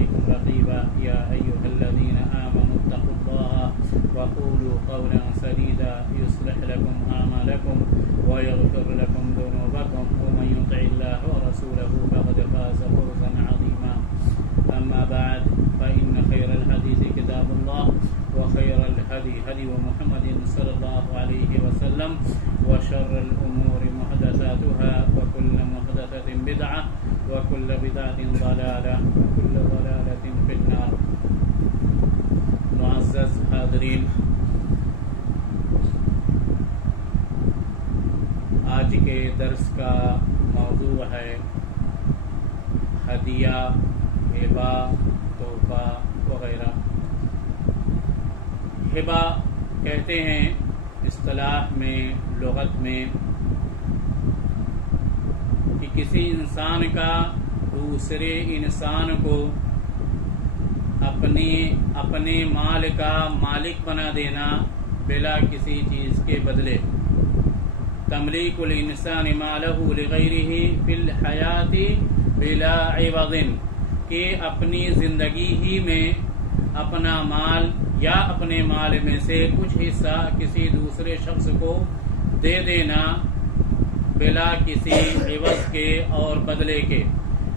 عليكم رقيبا يا أيها الذين آمنوا اتقوا الله وقولوا قولا سديدا يصلح لكم أعمالكم ويغفر لكم ذنوبكم ومن يطع الله ورسوله فقد فاز فوزا عظيما أما بعد فإن خير الحديث كتاب الله وخير الهدي هدي محمد صلى الله عليه وسلم وشر الأمور محدثاتها وكل محدثة بدعة وكل بدعة ضلالة وكل ضلالة في النار. معزز حاضرین، آج کے درس کا موضوع ہے ہدیہ، ہبہ، تحفہ وغیرہ. ہبہ کہتے ہیں اصطلاح میں، لغت میں، کہ کسی انسان کا دوسرے انسان کو اپنے مال کا مالک بنا دینا بلا کسی چیز کے بدلے. تملیک الانسان مالہ لغیرہ فی الحیات بلا عوض، کہ اپنی زندگی ہی میں اپنا مال یا اپنے مال میں سے کچھ حصہ کسی دوسرے شخص کو دے دینا بلا کسی عوض کے اور بدلے کے.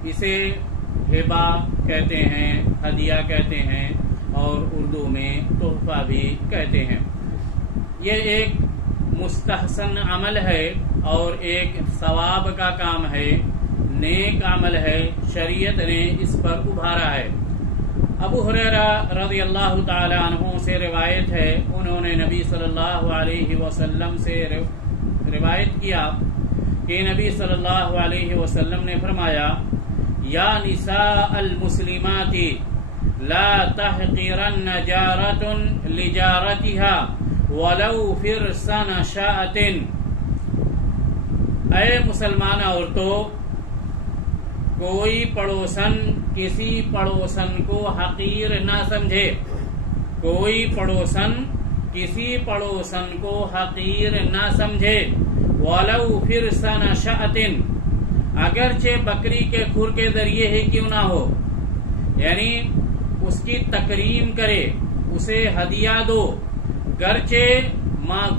اسے ہبہ کہتے ہیں، ہدیہ کہتے ہیں، اور اردو میں تحفہ بھی کہتے ہیں. یہ ایک مستحسن عمل ہے اور ایک ثواب کا کام ہے، نیک عمل ہے. شریعت نے اس پر ابھارا ہے. ابو ہریرہ رضی اللہ تعالی عنہ سے روایت ہے، انہوں نے نبی صلی اللہ علیہ وسلم سے روایت کیا کہ نبی صلی اللہ علیہ وسلم نے فرمایا: یا نساء المسلمات لا تحقرن جارۃ لجارتها ولو فرسن شاۃ. اے مسلمان عورتوں، کوئی پڑوسن کسی پڑوسن کو حقیر نہ سمجھے. کوئی پڑوسن کسی پڑوسن کو حقیر نہ سمجھے. وَلَوْ فِرْسَنَ شَأْتٍ، اگرچہ بکری کے کھر کے ذریعے ہی کیوں نہ ہو. یعنی اس کی تکریم کرے، اسے ہدیہ دو، گرچہ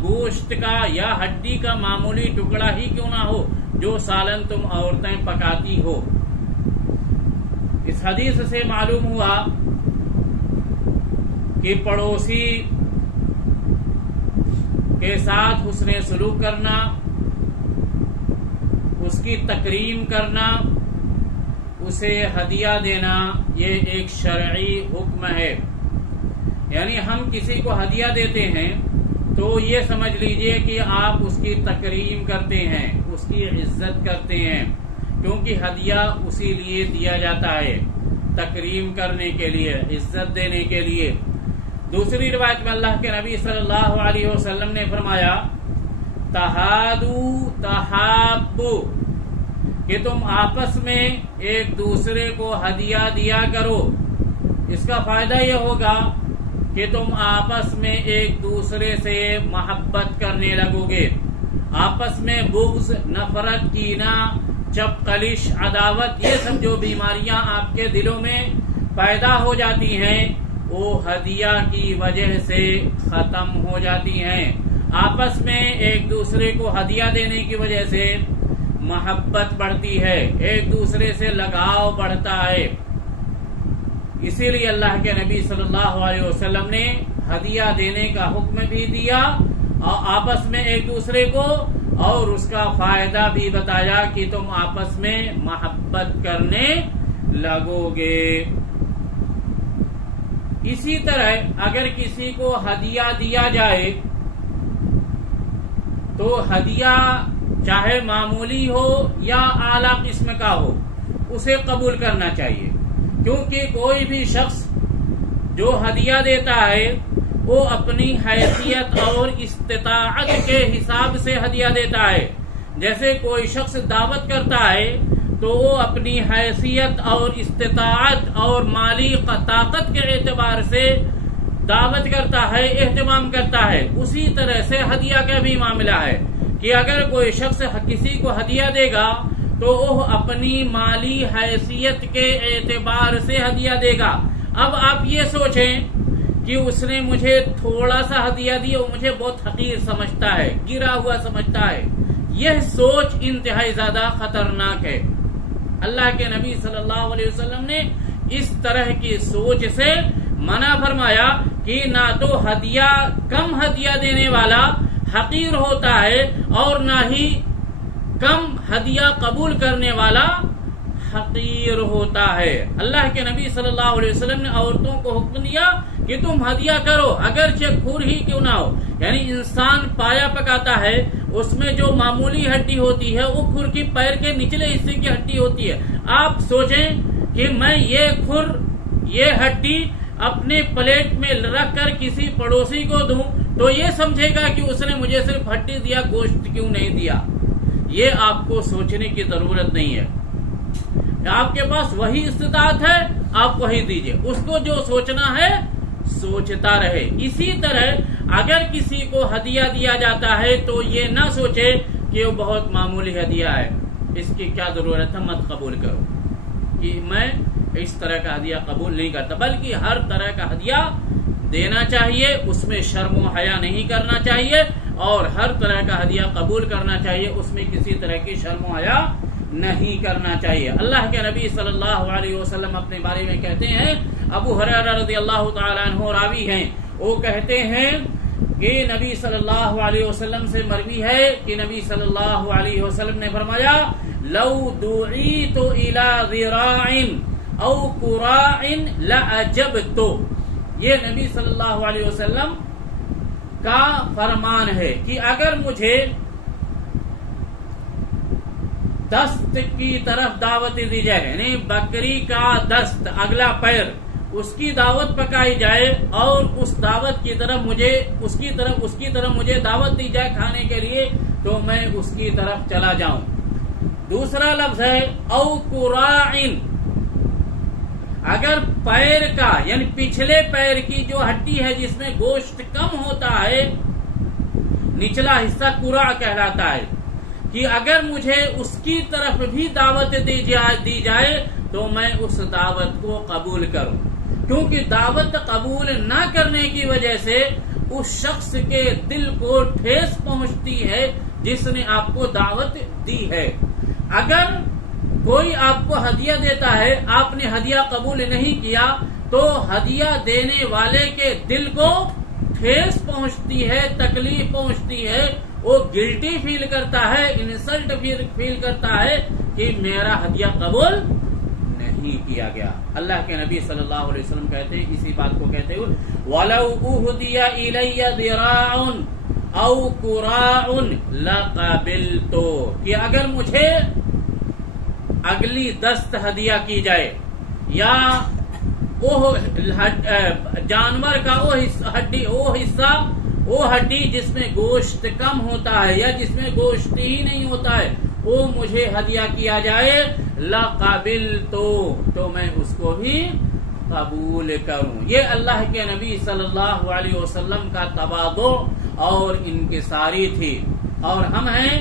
گوشت کا یا ہڈی کا معمولی ٹکڑا ہی کیوں نہ ہو جو سالن تم عورتیں پکاتی ہو. اس حدیث سے معلوم ہوا کہ پڑوسی کے ساتھ حسن سلوک کرنا، اس کی تکریم کرنا، اسے ہدیہ دینا، یہ ایک شرعی حکم ہے. یعنی ہم کسی کو ہدیہ دیتے ہیں تو یہ سمجھ لیجئے کہ آپ اس کی تکریم کرتے ہیں، اس کی عزت کرتے ہیں، کیونکہ ہدیہ اسی لیے دیا جاتا ہے، تکریم کرنے کے لیے، عزت دینے کے لیے. دوسری روایت میں اللہ کے نبی صلی اللہ علیہ وسلم نے فرمایا: تہادو تحابو، کہ تم آپس میں ایک دوسرے کو ہدیہ دیا کرو. اس کا فائدہ یہ ہوگا کہ تم آپس میں ایک دوسرے سے محبت کرنے لگو گے. آپس میں بغض، نفرت، کینہ، چپقلش، عداوت، یہ سب جو بیماریاں آپ کے دلوں میں پیدا ہو جاتی ہیں وہ ہدیہ کی وجہ سے ختم ہو جاتی ہیں. آپس میں ایک دوسرے کو ہدیہ دینے کی وجہ سے محبت بڑھتی ہے، ایک دوسرے سے لگاؤ بڑھتا ہے. اسی لیے اللہ کے نبی صلی اللہ علیہ وسلم نے ہدیہ دینے کا حکم بھی دیا اور آپس میں ایک دوسرے کو، اور اس کا فائدہ بھی بتایا کہ تم آپس میں محبت کرنے لگو گے. اسی طرح اگر کسی کو ہدیہ دیا جائے تو ہدیہ چاہے معمولی ہو یا اعلیٰ قسم کا ہو، اسے قبول کرنا چاہیے. کیونکہ کوئی بھی شخص جو ہدیہ دیتا ہے وہ اپنی حیثیت اور استطاعت کے حساب سے ہدیہ دیتا ہے. جیسے کوئی شخص دعوت کرتا ہے تو وہ اپنی حیثیت اور استطاعت اور مالی طاقت کے اعتبار سے دعوت کرتا ہے، اہتمام کرتا ہے. اسی طرح سے ہدیہ کا بھی معاملہ ہے کہ اگر کوئی شخص کسی کو ہدیہ دے گا تو وہ اپنی مالی حیثیت کے اعتبار سے ہدیہ دے گا۔ اب آپ یہ سوچیں کہ اس نے مجھے تھوڑا سا ہدیہ دیا، وہ مجھے بہت حقیر سمجھتا ہے، گرا ہوا سمجھتا ہے، یہ سوچ انتہائی زیادہ خطرناک ہے۔ اللہ کے نبی صلی اللہ علیہ وسلم نے اس طرح کی سوچ سے منع فرمایا کہ نہ تو ہدیہ کم ہدیہ دینے والا حقیر ہوتا ہے اور نہ ہی کم ہدیہ قبول کرنے والا حقیر ہوتا ہے۔ اللہ کے نبی صلی اللہ علیہ وسلم نے عورتوں کو حکم دیا کہ تم ہدیہ کرو، اگرچہ کھر ہی کیوں نہ ہو۔ یعنی انسان پایا پکاتا ہے، اس میں جو معمولی ہڈی ہوتی ہے وہ کھر کی پیر کے نچلے حصے کی ہڈی ہوتی ہے۔ آپ سوچیں کہ میں یہ ہڈی اپنے پلیٹ میں رکھ کر کسی پڑوسی کو دوں تو یہ سمجھے گا کہ اس نے مجھے صرف ہڈی دیا، گوشت کیوں نہیں دیا۔ یہ آپ کو سوچنے کی ضرورت نہیں ہے۔ آپ کے پاس وہی استطاعت ہے، آپ وہی دیجئے، اس کو جو سوچنا ہے سوچتا رہے۔ اسی طرح اگر کسی کو ہدیہ دیا جاتا ہے تو یہ نہ سوچے کہ وہ بہت معمولی ہدیہ ہے، اس کی کیا ضرورت ہے، مت قبول کرو، کہ میں اس طرح کا ہدیہ قبول نہیں کرتا، بلکہ ہر طرح کا ہدیہ دینا چاہیے، اس میں شرم و حیا نہیں کرنا چاہیے، اور ہر طرح کا ہدیہ قبول کرنا چاہیے، اس میں کسی طرح کی شرم و حیا نہیں کرنا چاہیے۔ اللہ کے نبی صلی اللہ علیہ وسلم اپنے بارے میں کہتے ہیں، ابو ہریرہ رضی اللہ تعالیٰ عنہ راوی ہیں، وہ کہتے ہیں کہ نبی صلی اللہ علیہ وسلم سے مروی ہے کہ نبی صلی اللہ علیہ وسلم نے فرمایا، لو دعیت الی ذراع او قراع لأجبت۔ یہ نبی صلی اللہ علیہ وسلم کا فرمان ہے کہ اگر مجھے دست کی طرف دعوت دی جائے، یعنی بکری کا دست، اگلا پیر، اس کی دعوت پکائی جائے اور اس دعوت کی طرف اس کی طرف مجھے دعوت دی جائے کھانے کے لیے، تو میں اس کی طرف چلا جاؤں۔ دوسرا لفظ ہے او قراع، اگر پیر کا یعنی پچھلے پیر کی جو ہڈی ہے جس میں گوشت کم ہوتا ہے، نچلا حصہ قراع کہلاتا ہے، کہ اگر مجھے اس کی طرف بھی دعوت دی جائے تو میں اس دعوت کو قبول کروں، کیونکہ دعوت قبول نہ کرنے کی وجہ سے اس شخص کے دل کو ٹھیس پہنچتی ہے جس نے آپ کو دعوت دی ہے۔ اگر کوئی آپ کو ہدیہ دیتا ہے، آپ نے ہدیہ قبول نہیں کیا، تو ہدیہ دینے والے کے دل کو ٹھیس پہنچتی ہے، تکلیف پہنچتی ہے، وہ گلٹی فیل کرتا ہے، انسلٹ فیل کرتا ہے کہ میرا ہدیہ قبول نہیں کیا گیا۔ اللہ کے نبی صلی اللہ علیہ وسلم کہتے ہیں، اسی بات کو کہتے ہوئے، وَلَوْ أُهْدِيَ إِلَيَّ ذِرَاعٌ أَوْ قُرَاعٌ لَقَبِلْتُ، کہ اگر مجھے اگلی دست ہدیہ کی جائے یا جانور کا وہ ہڈی جس میں گوشت کم ہوتا ہے یا جس میں گوشت ہی نہیں ہوتا ہے، وہ مجھے ہدیہ کیا جائے، لَقَبِلْتُ، تو میں اس کو بھی قبول کروں۔ یہ اللہ کے نبی صلی اللہ علیہ وسلم کا تواضع اور انکساری تھی۔ اور ہم ہیں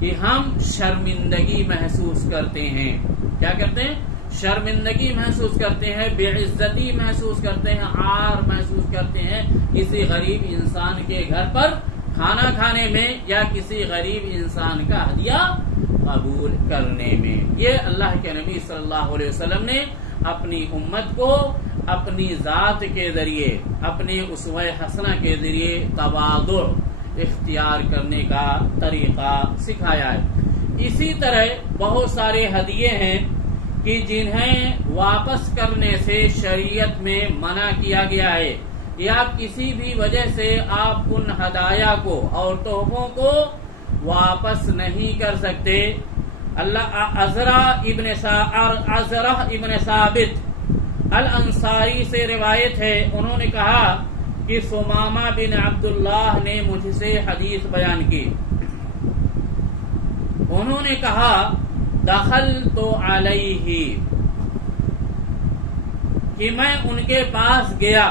کہ ہم شرمندگی محسوس کرتے ہیں، کیا کرتے ہیں؟ شرمندگی محسوس کرتے ہیں، بے عزتی محسوس کرتے ہیں، عار محسوس کرتے ہیں کسی غریب انسان کے گھر پر کھانا کھانے میں یا کسی غریب انسان کا ہدیہ قبول کرنے میں۔ یہ اللہ کے نبی صلی اللہ علیہ وسلم نے اپنی امت کو اپنی ذات کے ذریعے، اپنے اسوہ حسنہ کے ذریعے تواضع اختیار کرنے کا طریقہ سکھایا ہے۔ اسی طرح بہت سارے ہدیے ہیں کہ جنہیں واپس کرنے سے شریعت میں منع کیا گیا ہے، یا کسی بھی وجہ سے آپ ان ہدایا کو اور تحفوں کو واپس نہیں کر سکتے۔ عزرہ ابن ثابت الانصاری سے روایت ہے، انہوں نے کہا کہ ثمامہ بن عبداللہ نے مجھ سے حدیث بیان کی، انہوں نے کہا دخلت علیہ، کہ میں ان کے پاس گیا،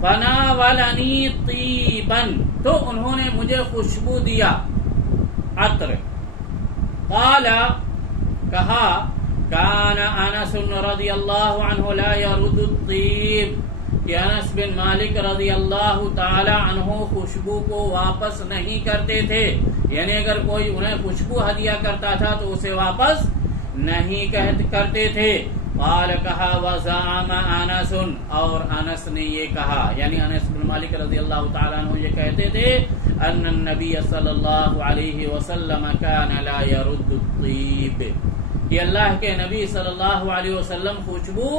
فناولنی طیبا، تو انہوں نے مجھے خوشبو دیا، عطر، قال کہا کان انس رضی اللہ عنہ لا يرد الطیب، کہ انس بن مالک رضی اللہ تعالی عنہ خوشبو کو واپس نہیں کرتے تھے، یعنی اگر کوئی انہیں خوشبو ہدیہ کرتا تھا تو اسے واپس نہیں کرتے تھے۔ قال کہا وزعم انس، اور انس نے یہ کہا، یعنی انس بن مالک رضی اللہ تعالیٰ عنہ یہ کہتے تھے ان النبی صلی اللہ علیہ وسلم کان لا يرد الطیب، کہ اللہ کے نبی صلی اللہ علیہ وسلم خوشبو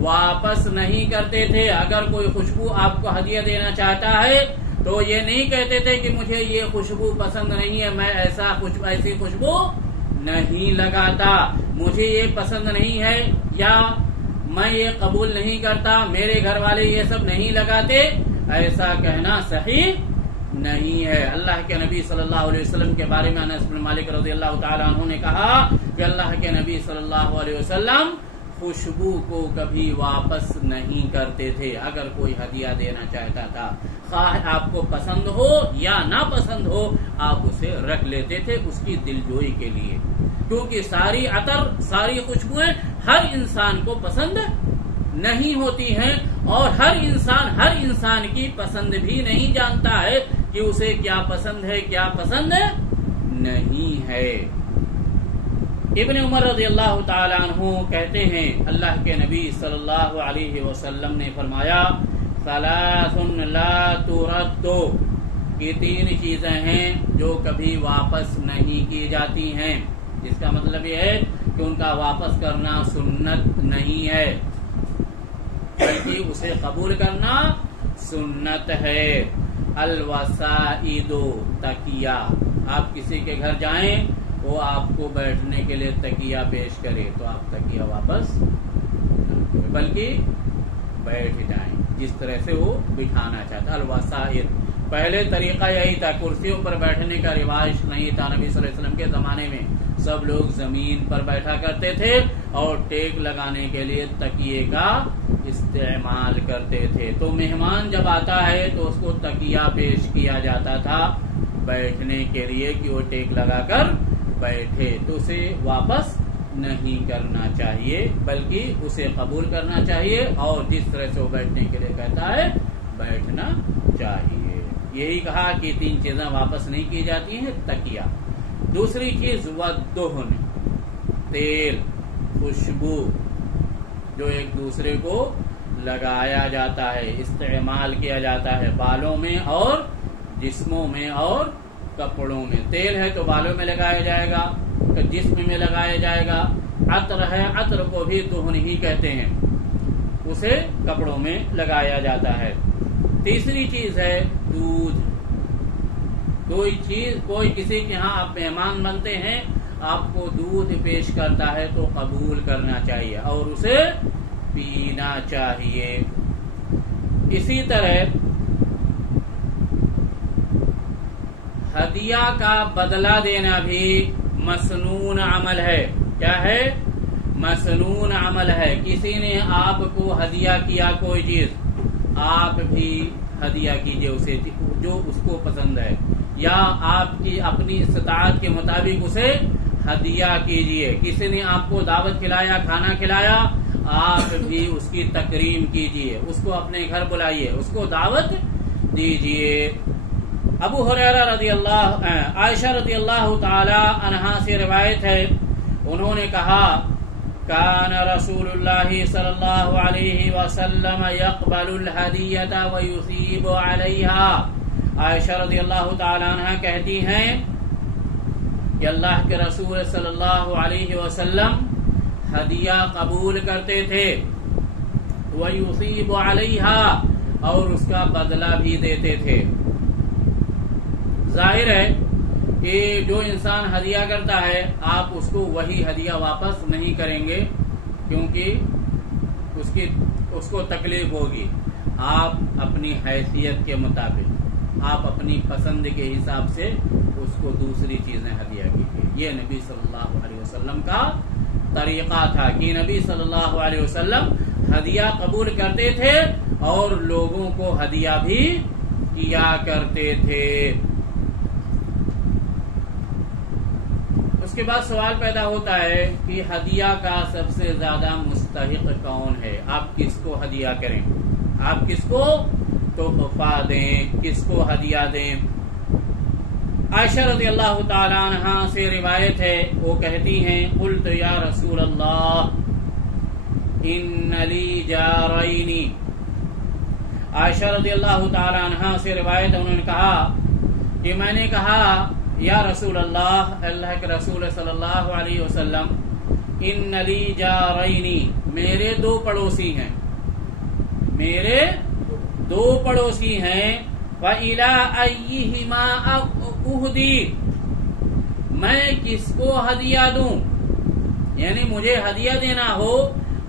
واپس نہیں کرتے تھے۔ اگر کوئی خوشبو آپ کو ہدیہ دینا چاہتا ہے تو یہ نہیں کہتے تھے کہ مجھے یہ خوشبو پسند نہیں ہے، میں ایسی خوشبو نہیں لگاتا، مجھے یہ پسند نہیں ہے یا میں یہ قبول نہیں کرتا، میرے گھر والے یہ سب نہیں لگاتے، ایسا کہنا صحیح نہیں ہے۔ اللہ کے نبی صلی اللہ علیہ وسلم کے بارے میں انس بن مالک رضی اللہ تعالیٰ عنہ نے کہا کہ اللہ کے نبی صلی اللہ علیہ وسلم خوشبو کو کبھی واپس نہیں کرتے تھے، اگر کوئی ہدیہ دینا چاہتا تھا، خواہ آپ کو پسند ہو یا نہ پسند ہو، آپ اسے رکھ لیتے تھے اس کی دلجوئی کے لیے، کیونکہ ساری عطر، ساری خوشبوئیں ہر انسان کو پسند نہیں ہوتی ہیں، اور ہر انسان کی پسند بھی نہیں جانتا ہے کہ اسے کیا پسند ہے کیا پسند نہیں ہے۔ ابن عمر رضی اللہ تعالی عنہ کہتے ہیں اللہ کے نبی صلی اللہ علیہ وسلم نے فرمایا ثلاث لا ترد، یہ 3 چیزیں ہیں جو کبھی واپس نہیں کی جاتی ہیں، جس کا مطلب یہ ہے کہ ان کا واپس کرنا سنت نہیں ہے بلکہ اسے قبول کرنا سنت ہے۔ الوسائد، تکیہ، آپ کسی کے گھر جائیں وہ آپ کو بیٹھنے کے لیے تکیہ پیش کرے تو آپ تکیہ واپس بلکہ بیٹھ جائیں جس طرح سے وہ بٹھانا چاہتا۔ الوسائد، پہلے طریقہ یہی تھا، کرسیوں پر بیٹھنے کا رواج نہیں تھا، نبی صلی اللہ علیہ وسلم کے زمانے میں سب لوگ زمین پر بیٹھا کرتے تھے اور ٹیک لگانے کے لیے تکیے کا استعمال کرتے تھے۔ تو مہمان جب آتا ہے تو اس کو تکیہ پیش کیا جاتا تھا بیٹھنے کے لیے کہ وہ ٹیک لگا کر بیٹھے، تو اسے واپس نہیں کرنا چاہیے بلکہ اسے قبول کرنا چاہیے، اور جس طرح سے وہ بیٹھنے کے لیے کہتا ہے بیٹھنا چاہیے۔ یہی کہا کہ 3 چیزیں واپس نہیں کی جاتی ہیں، تکیہ، دوسری چیز والدہن، تیل، خوشبو جو ایک دوسرے کو لگایا جاتا ہے، استعمال کیا جاتا ہے بالوں میں اور جسموں میں اور کپڑوں میں۔ تیل ہے تو بالوں میں لگایا جائے گا، جسم میں لگایا جائے گا۔ عطر ہے، عطر کو بھی دہن ہی کہتے ہیں، اسے کپڑوں میں لگایا جاتا ہے۔ تیسری چیز ہے دودھ، کوئی کسی کے ہاں آپ مہمان بنتے ہیں، آپ کو دودھ پیش کرتا ہے تو قبول کرنا چاہیے اور اسے پینا چاہیے۔ اسی طرح ہدیہ کا بدلہ دینا بھی مسنون عمل ہے۔ کیا ہے؟ مسنون عمل ہے۔ کسی نے آپ کو ہدیہ کیا کوئی چیز، آپ بھی ہدیہ کیجئے اسے جو اس کو پسند ہے، یا آپ کی اپنی استطاعت کے مطابق اسے ہدیہ کیجئے۔ کسی نے آپ کو دعوت کھلایا، کھانا کھلایا، آپ بھی اس کی تکریم کیجئے، اس کو اپنے گھر بلائیے، اس کو دعوت دیجئے۔ ابو ہریرہ عائشہ رضی اللہ تعالی عنہا سے روایت ہے، انہوں نے کہا کان رسول اللہ صلی اللہ علیہ وسلم یقبل الہدیۃ ویثیب علیہا۔ عائشہ رضی اللہ تعالی عنہ کہتی ہیں کہ اللہ کے رسول صلی اللہ علیہ وسلم ہدیہ قبول کرتے تھے، ویثیب علیہا، اور اس کا بدلہ بھی دیتے تھے۔ ظاہر ہے کہ جو انسان ہدیہ کرتا ہے آپ اس کو وہی ہدیہ واپس نہیں کریں گے، کیونکہ اس کو تکلیف ہوگی۔ آپ اپنی حیثیت کے مطابق، آپ اپنی پسند کے حساب سے اس کو دوسری چیزیں ہدیہ کیجیے۔ یہ نبی صلی اللہ علیہ وسلم کا طریقہ تھا کہ نبی صلی اللہ علیہ وسلم ہدیہ قبول کرتے تھے اور لوگوں کو ہدیہ بھی کیا کرتے تھے۔ اس کے بعد سوال پیدا ہوتا ہے کہ ہدیہ کا سب سے زیادہ مستحق کون ہے؟ آپ کس کو ہدیہ کریں؟ آپ کس کو تحفہ دیں؟ کس کو ہدیہ دیں؟ عائشہ رضی اللہ تعالی عنہا سے روایت ہے، وہ کہتی ہیں قلت یا رسول اللہ ان لی جارینی۔ عائشہ رضی اللہ تعالی عنہا سے روایت ہے، انہوں نے کہا کہ میں نے کہا یا رسول اللہ، اللہ کے رسول صلی اللہ علیہ وسلم، ان لی جارینی، میرے دو پڑوسی ہیں، میرے دو پڑوسی ہیں، وَإِلَىٰ أَيِّهِمَا أُهْدِي، میں کس کو ہدیہ دوں؟ یعنی مجھے ہدیہ دینا ہو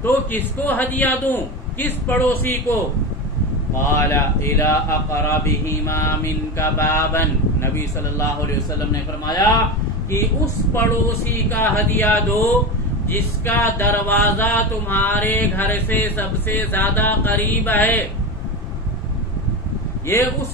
تو کس کو ہدیہ دوں؟ کس پڑوسی کو؟ قال إِلَىٰ أَقْرَبِهِمَا مِنْكَ بَابًا، نبی صلی اللہ علیہ وسلم نے فرمایا کہ اس پڑوسی کا ہدیہ دو جس کا دروازہ تمہارے گھر سے سب سے زیادہ قریب ہے۔ یہ اس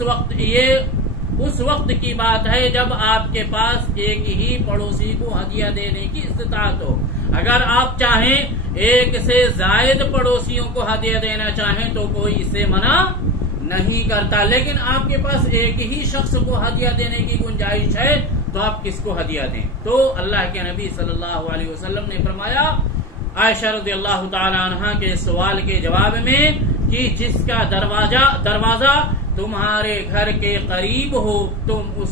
وقت کی بات ہے جب آپ کے پاس ایک ہی پڑوسی کو ہدیہ دینے کی استطاعت ہو۔ اگر آپ چاہیں ایک سے زائد پڑوسیوں کو ہدیہ دینا چاہیں تو کوئی اسے منع نہیں کرتا، لیکن آپ کے پاس ایک ہی شخص کو ہدیہ دینے کی گنجائش ہے تو آپ کس کو ہدیہ دیں؟ تو اللہ کے نبی صلی اللہ علیہ وسلم نے فرمایا عائشہ رضی اللہ تعالی عنہا کے سوال کے جواب میں کہ جس کا دروازہ تمہارے گھر کے قریب ہو تم اس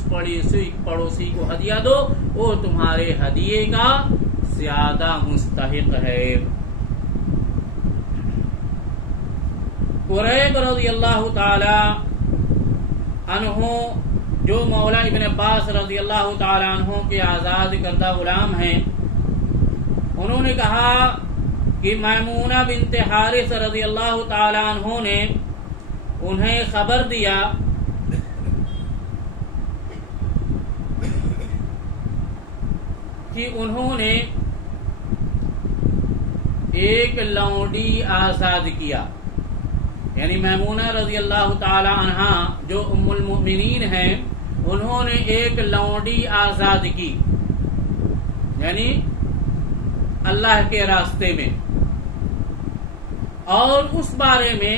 پڑوسی کو ہدیہ دو، وہ تمہارے ہدیے کا زیادہ مستحق ہے۔ قریب رضی اللہ تعالی عنہ جو مولا ابن عباس رضی اللہ تعالی عنہ کے آزاد کردہ غلام ہیں، انہوں نے کہا کہ میمونہ بنت حارث رضی اللہ تعالی عنہ نے انہیں خبر دیا کہ انہوں نے ایک لونڈی آزاد کیا، یعنی میمونہ رضی اللہ تعالی عنہا جو ام المؤمنین ہیں انہوں نے ایک لونڈی آزاد کی، یعنی اللہ کے راستے میں، اور اس بارے میں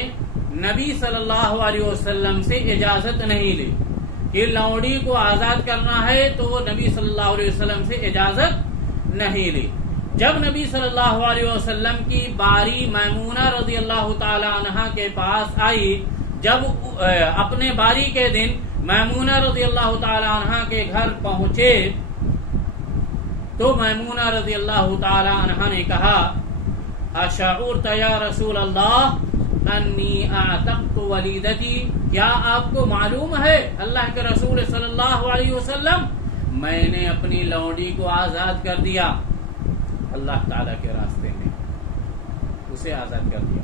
نبی صلی اللہ علیہ وسلم سے اجازت نہیں لی کہ لونڈی کو آزاد کرنا ہے، تو وہ نبی صلی اللہ علیہ وسلم سے اجازت نہیں لی۔ جب نبی صلی اللہ علیہ وسلم کی باری میمونہ رضی اللہ تعالی عنہا کے پاس آئی، جب اپنے باری کے دن میمونہ رضی اللہ تعالی عنہا کے گھر پہنچے تو میمونہ رضی اللہ تعالی عنہا نے کہا اشعرت یا رسول اللہ انی اعتقت ولیدتی، کیا آپ کو معلوم ہے اللہ کے رسول صلی اللہ علیہ وسلم میں نے اپنی لونڈی کو آزاد کر دیا، اللہ تعالی کے راستے میں اسے آزاد کر دیا۔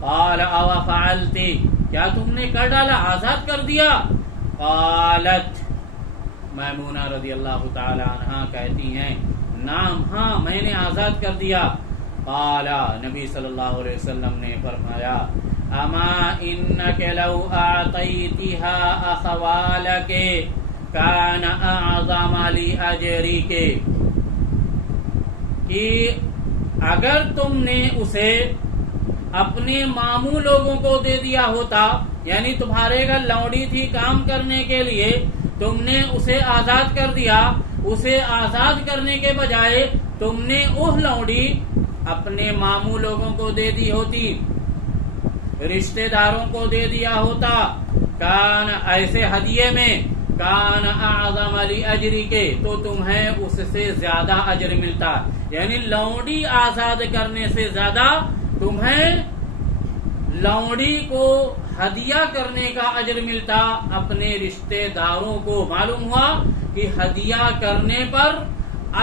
قال او فعلتی، کیا تم نے کر ڈالا، آزاد کر دیا؟ قالت، میمونہ رضی اللہ تعالی عنہا کہتی ہیں نعم، ہاں میں نے آزاد کر دیا۔ قال، نبی صلی اللہ علیہ وسلم نے فرمایا اما انک لو اعطیتها اخوالک کان اعظم لاجرک، کہ اگر تم نے اسے اپنے ماموں لوگوں کو دے دیا ہوتا، یعنی تمہارے گھر لونڈی تھی کام کرنے کے لیے، تم نے اسے آزاد کر دیا، اسے آزاد کرنے کے بجائے تم نے وہ لونڈی اپنے ماموں لوگوں کو دے دی ہوتی، رشتہ داروں کو دے دیا ہوتا، کان ایسے ہدیے میں، کان اعظم لاجرک، تو تمہیں اس سے زیادہ اجر ملتا، یعنی لونڈی آزاد کرنے سے زیادہ تمہیں لونڈی کو ہدیہ کرنے کا اجر ملتا اپنے رشتہ داروں کو۔ معلوم ہوا کہ ہدیہ کرنے پر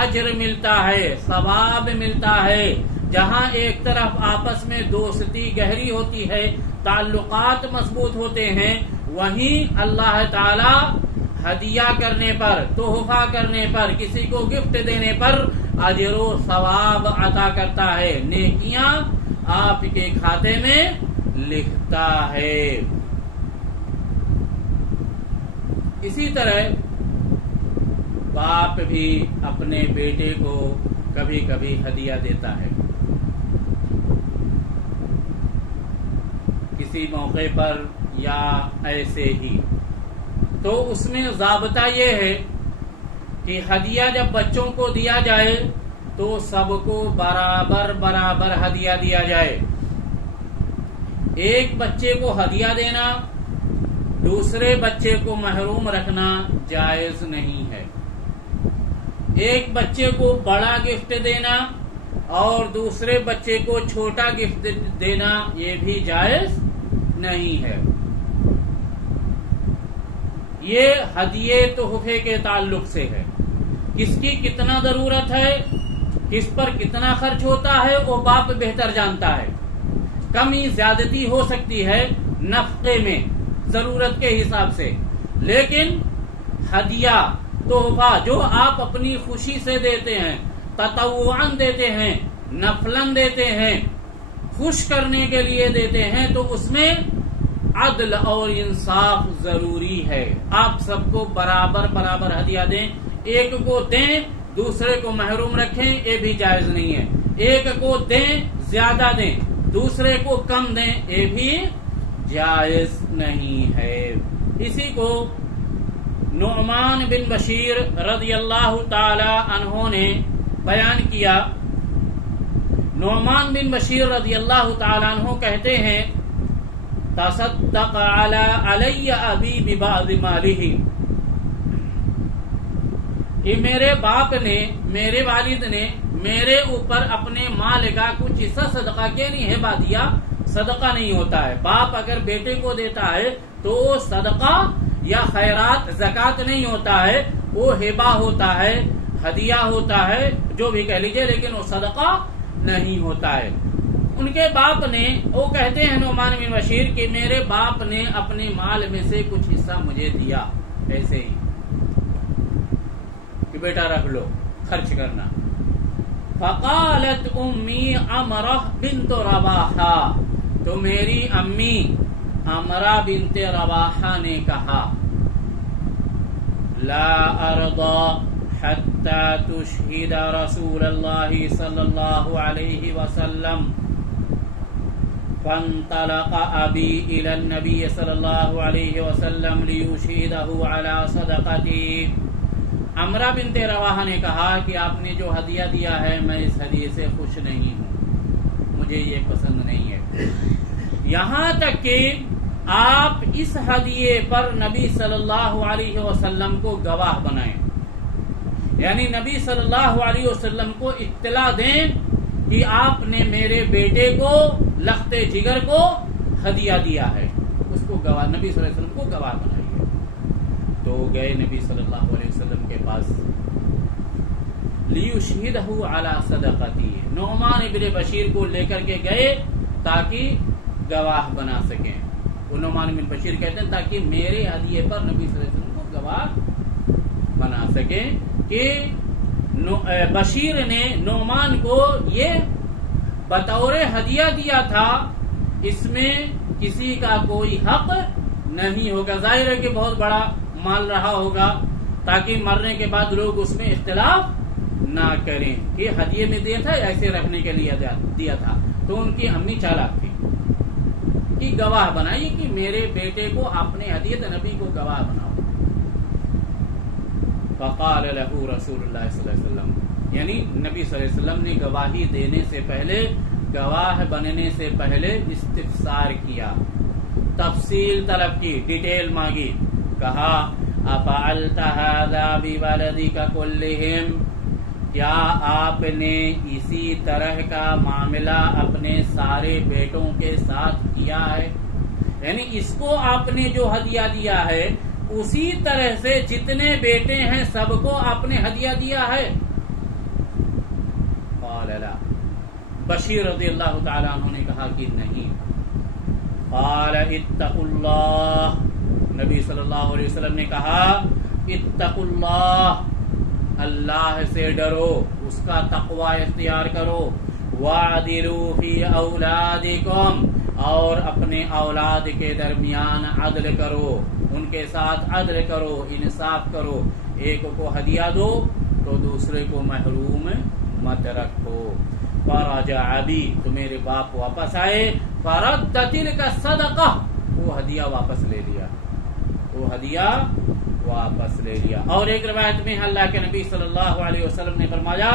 اجر ملتا ہے، ثواب ملتا ہے۔ جہاں ایک طرف آپس میں دوستی گہری ہوتی ہے، تعلقات مضبوط ہوتے ہیں، وہیں اللہ تعالی ہدیہ کرنے پر، تحفہ کرنے پر، کسی کو گفٹ دینے پر اجر و ثواب عطا کرتا ہے، نیکیاں آپ کے کھاتے میں لکھتا ہے۔ اسی طرح باپ بھی اپنے بیٹے کو کبھی کبھی ہدیہ دیتا ہے، کسی موقع پر یا ایسے ہی، تو اس میں ضابطہ یہ ہے کہ ہدیہ جب بچوں کو دیا جائے تو سب کو برابر برابر ہدیہ دیا جائے. ایک بچے کو ہدیہ دینا، دوسرے بچے کو محروم رکھنا جائز نہیں ہے. ایک بچے کو بڑا گفٹ دینا اور دوسرے بچے کو چھوٹا گفٹ دینا یہ بھی جائز نہیں ہے. یہ ہدیے تحفے کے تعلق سے ہے. کس کی کتنا ضرورت ہے، کس پر کتنا خرچ ہوتا ہے وہ باپ بہتر جانتا ہے. کمی زیادتی ہو سکتی ہے نفقے میں ضرورت کے حساب سے، لیکن ہدیہ تحفہ جو آپ اپنی خوشی سے دیتے ہیں، تطوعاً دیتے ہیں، نفلاً دیتے ہیں، خوش کرنے کے لیے دیتے ہیں، تو اس میں عدل اور انصاف ضروری ہے. آپ سب کو برابر برابر ہدیہ دیں. ایک کو دیں دوسرے کو محروم رکھیں یہ بھی جائز نہیں ہے. ایک کو دیں زیادہ دیں دوسرے کو کم دیں یہ بھی جائز نہیں ہے. اسی کو نعمان بن بشیر رضی اللہ تعالی عنہ نے بیان کیا. نعمان بن بشیر رضی اللہ تعالی عنہ کہتے ہیں تصدق علی ابی ببعض مالہ، کہ میرے باپ نے، میرے والد نے میرے اوپر اپنے مال کا کچھ حصہ صدقہ کے لیے ہبہ دیا. صدقہ نہیں ہوتا ہے. باپ اگر بیٹے کو دیتا ہے تو وہ صدقہ یا خیرات زکات نہیں ہوتا ہے، وہ ہبہ ہوتا ہے، ہدیہ ہوتا ہے، جو بھی کہہ لیجئے، لیکن وہ صدقہ نہیں ہوتا ہے. ان کے باپ نے، وہ کہتے ہیں نعمان بن بشیر کہ میرے باپ نے اپنے مال میں سے کچھ حصہ مجھے دیا، ایسے ہی کہ بیٹا رکھ لو خرچ کرنا. فقالت امی عمرہ بنت رواحہ، تو میری امی عمرہ بنت رواحہ نے کہا لا ارضى حتى تشهد رسول الله صلى الله عليه وسلم. فانطلق ابي الى النبي صلى الله عليه وسلم ليشهده على صدقته. عمرہ بنت رواحہ نے کہا کہ آپ نے جو ہدیہ دیا ہے میں اس ہدیے سے خوش نہیں ہوں، مجھے یہ پسند نہیں ہے. یہاں تک کہ آپ اس ہدیے پر نبی صلی اللہ علیہ وسلم کو گواہ بنائیں، یعنی نبی صلی اللہ علیہ وسلم کو اطلاع دیں کہ آپ نے میرے بیٹے کو، لخت جگر کو ہدیہ دیا ہے. اس کو گواہ، نبی صلی اللہ علیہ وسلم کو گواہ بنائیے. تو گئے نبی صلی اللہ علیہ وسلم کے پاس لیشہدہ علی صدقتی، نعمان بن بشیر کو لے کر کے گئے تاکہ گواہ بنا سکیں. وہ نعمان بن بشیر کہتے ہیں تاکہ میرے ہدیے پر نبی صلی اللہ علیہ وسلم کو گواہ بنا سکیں کہ بشیر نے نعمان کو یہ بطور ہدیہ دیا تھا، اس میں کسی کا کوئی حق نہیں ہوگا. ظاہر ہے کہ بہت بڑا مال رہا ہوگا تاکہ مرنے کے بعد لوگ اس میں اختلاف نہ کریں کہ ہدیے میں دیا تھا یا ایسے رکھنے کے لیے دیا تھا. تو ان کی امی چالاک تھی کہ گواہ بنائیے کہ میرے بیٹے کو آپ نے ہدیہ نبی کو گواہ بناؤ. فقال له رسول اللہ صلی اللہ علیہ وسلم، یعنی نبی صلی اللہ علیہ وسلم نے گواہی دینے سے پہلے، گواہ بننے سے پہلے استفسار کیا، تفصیل طلب کی، ڈیٹیل مانگی. کہا افعلت هذا بولدک کلہم، کیا آپ نے اسی طرح کا معاملہ اپنے سارے بیٹوں کے ساتھ کیا ہے؟ یعنی اس کو آپ نے جو ہدیہ دیا ہے اسی طرح سے جتنے بیٹے ہیں سب کو آپ نے ہدیہ دیا ہے؟ قال لا، بشیر رضی اللہ تعالی عنہ نے کہا کہ نہیں. قال اتقوا اللہ، نبی صلی اللہ علیہ وسلم نے کہا اتقوا اللہ، اللہ سے ڈرو، اس کا تقوی اختیار کرو. وَعْدِلُوا فِي أَوْلَادِكُمْ، اور اپنے اولاد کے درمیان عدل کرو، ان کے ساتھ عدل کرو، انصاف کرو. ایک کو ہدیہ دو تو دوسرے کو محروم مت رکھو. فرجع بی، تو میرے باپ واپس آئے. فرد تلک الصدقہ، وہ ہدیہ واپس لے لیا، وہ ہدیہ واپس لے لیا. اور ایک روایت میں اللہ کے نبی صلی اللہ علیہ وسلم نے فرمایا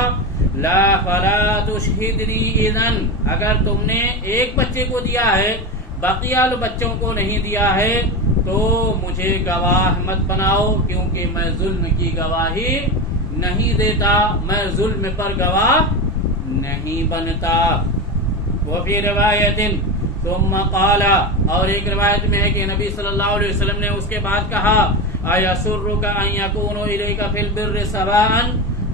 لا فلا تشہدنی اذن، اگر تم نے ایک بچے کو دیا ہے بقیہ بچوں کو نہیں دیا ہے تو مجھے گواہ مت بناؤ، کیونکہ میں ظلم کی گواہی نہیں دیتا، میں ظلم پر گواہ نہیں بنتا. وفی روایت ثم قال، اور ایک روایت میں ہے کہ نبی صلی اللہ علیہ وسلم نے اس کے بعد کہا ایسرک ان یکون الیک فی البر سواء،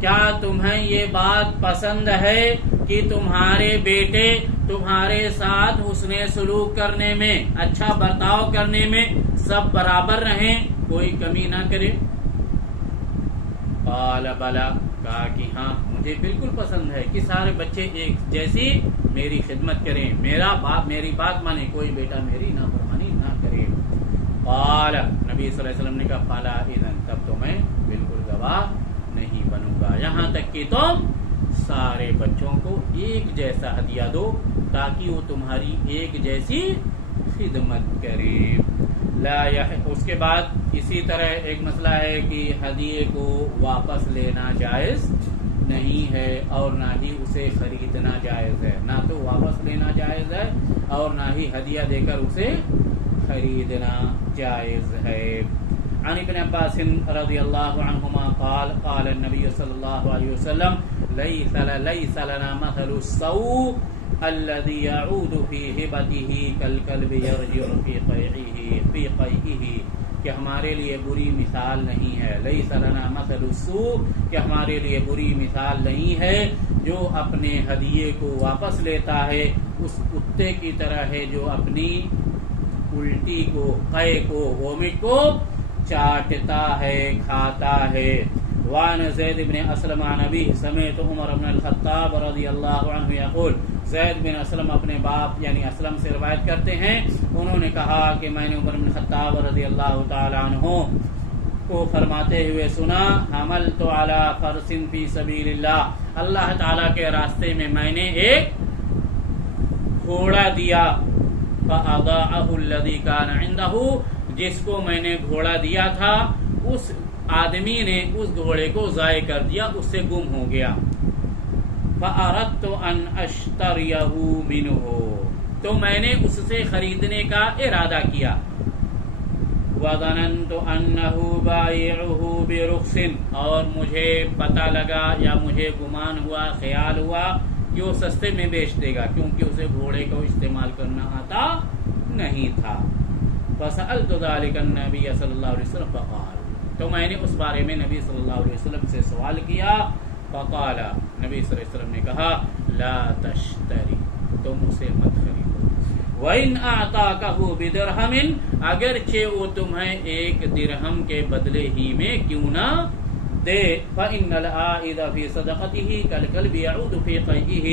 کیا تمہیں یہ بات پسند ہے کہ تمہارے بیٹے تمہارے ساتھ حسن سلوک کرنے میں، اچھا برتاؤ کرنے میں سب برابر رہیں، کوئی کمی نہ کرے؟ قال بلا، کہا کہ ہاں مجھے بالکل پسند ہے کہ سارے بچے ایک جیسی میری خدمت کریں، میری بات مانے، کوئی بیٹا میری نافرمانی نہ کرے. قال، نبی صلی اللہ علیہ وسلم نے کہا فلا اذن، تب تو میں بالکل گواہ نہیں بنوں گا، یہاں تک کہ تم سارے بچوں کو ایک جیسا ہدیہ دو تاکہ وہ تمہاری ایک جیسی خدمت کریں. اس کے بعد اسی طرح ایک مسئلہ ہے کہ ہدیے کو واپس لینا جائز نہیں ہے اور نہ ہی اسے خریدنا جائز ہے، نہ تو واپس لینا جائز ہے اور نہ ہی ہدیہ دے کر اسے خریدنا جائز ہے. عن ابن عباس رضی اللہ عنہما قال قال النبی صلی اللہ علیہ وسلم لیس لنا مثل السوء الذي يعود في هبته كالكلب يرجع في قيئه، کہ ہمارے لیے بری مثال نہیں ہے. لیس لنا مثل السوء، کہ ہمارے لیے بری مثال نہیں ہے جو اپنے ہدیے کو واپس لیتا ہے، اس کتے کی طرح ہے جو اپنی الٹی کو، قے کو، وومٹ کو چاٹتا ہے، کھاتا ہے. وعن زید بن اسلم عن ابیہ سمعت عمر بن الخطاب رضی اللہ عنہ یقول، زید بن اسلم اپنے باپ یعنی اسلم سے روایت کرتے ہیں، انہوں نے کہا کہ میں نے عمر بن الخطاب رضی اللہ تعالی عنہ کو فرماتے ہوئے سنا حملت علی فرس فی سبیل اللہ، اللہ تعالی کے راستے میں میں نے ایک گھوڑا دیا، فاضاعه الذی کان عنده، جس کو میں نے گھوڑا دیا تھا اس آدمی نے اس گھوڑے کو ضائع کر دیا، اس سے گم ہو گیا. فَأَرَدْتُ أَنْ أَشْتَرِيَهُ مِنْهُ، تو میں نے اس سے خریدنے کا ارادہ کیا. وَظَنَنْتُ أَنَّهُ بَائِعُهُ بِرُخْصٍ، اور مجھے پتہ لگا یا مجھے گمان ہوا، خیال ہوا کہ وہ سستے میں بیچ دے گا، کیونکہ اسے گھوڑے کو استعمال کرنا آتا نہیں تھا. فَسَأَلْتُ ذَلِكَ النَّبِيَّ صلی اللہ علیہ وسلم فقال، تو میں نے اس بارے میں نبی صلی اللہ علیہ وسلم سے سوال کیا. فقال، نبی صلی اللہ علیہ وسلم نے کہا لا تشتری، تم اسے مت خریدو. وَإِنْ أَعْطَاكَهُ بِدِرْهَمٍ، اگرچہ وہ تمہیں ایک درہم کے بدلے ہی میں کیوں نہ دے. فَإِنَّ الْعَائِدَ فِي صَدَقَتِهِ كَالْكَلْبِ يَعُودُ فِي قَيْئِهِ،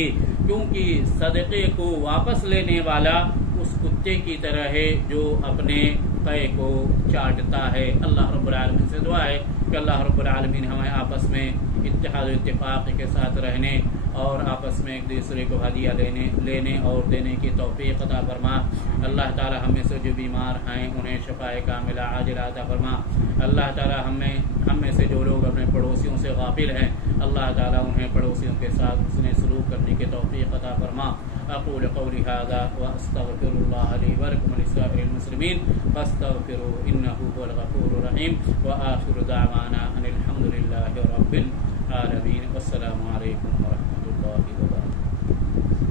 کیونکہ صدقے کو واپس لینے والا اس کتے کی طرح ہے جو اپنے قے کو چاٹتا ہے. اللہ رب العالمین سے دعا ہے کہ اللہ رب العالمین ہمیں آپس میں اتحاد و اتفاق کے ساتھ رہنے اور آپس میں ایک دوسرے کو ہدیہ لینے اور دینے کی توفیق عطا فرما. اللہ تعالی ہم میں سے جو بیمار ہیں انہیں شفائے کاملہ عاجلہ عطا فرما. اللہ تعالی ہم میں سے جو لوگ اپنے پڑوسیوں سے غافل ہیں، اللہ تعالی انہیں پڑوسیوں کے ساتھ حسن سلوک کرنے کی توفیق عطا فرما. اقول قولی ھذا واستغفر اللہ لی ولکم ولسائر المسلمین فاستغفروه انه هو الغفور الرحیم. وآخر دعوانا ان الحمد للہ رب العالمین. والسلام علیکم ورحمۃ اللہ.